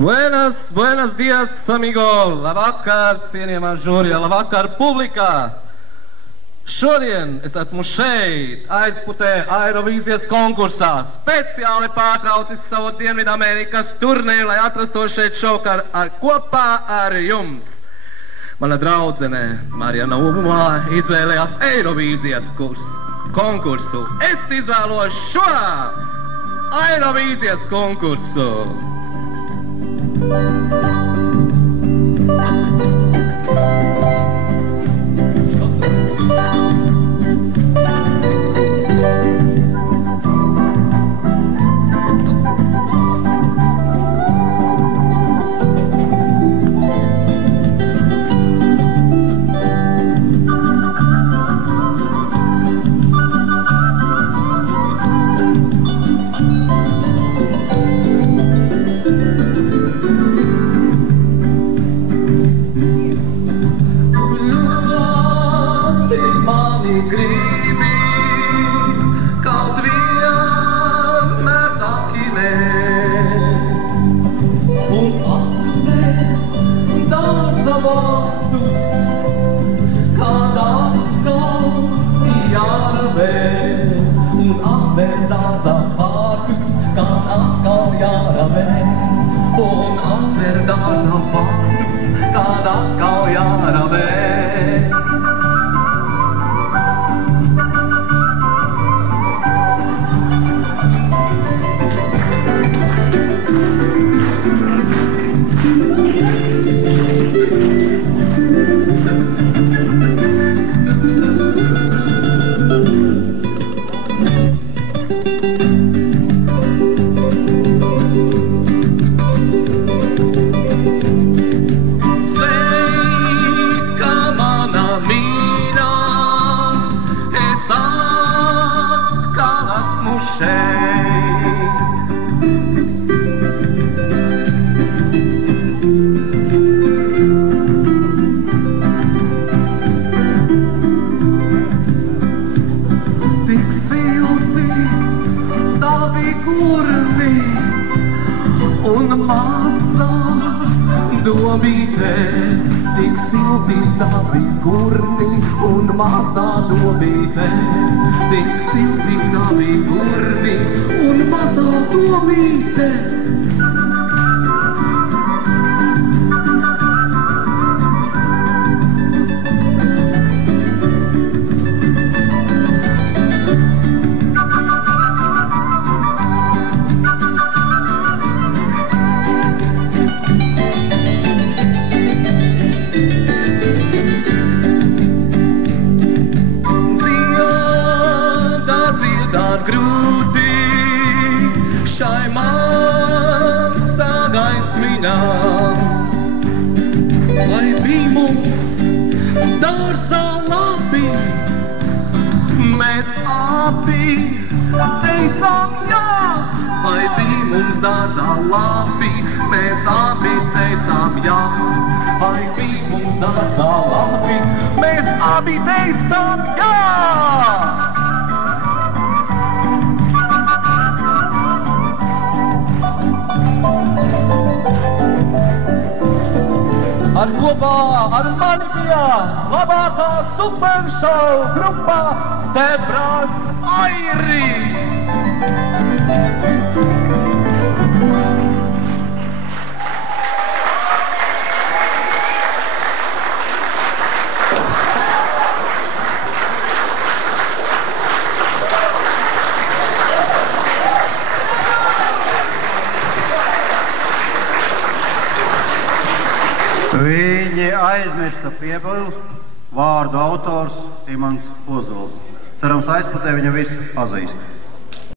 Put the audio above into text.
Buenos dias, amigo! Labvakar, cienījamā žūrijā, labvakar, publikā! Šodien es esmu šeit, Aizputē Eirovīzijas konkursā, speciāli pārtraucis savu Dienvidamerikas turnīru, lai atrastos šeit šovakar kopā ar jums. Mana draudzene Marijana Umā izvēlējās Eirovīzijas konkursu. Es izvēlos šo Eirovīzijas konkursu. Ar mani bija labākā superšovu grupa Tebras Airi! Viņi aizmirsta piebilst vārdu autors Imants Ozols. Cerams, Aizputē viņa visi pazīst.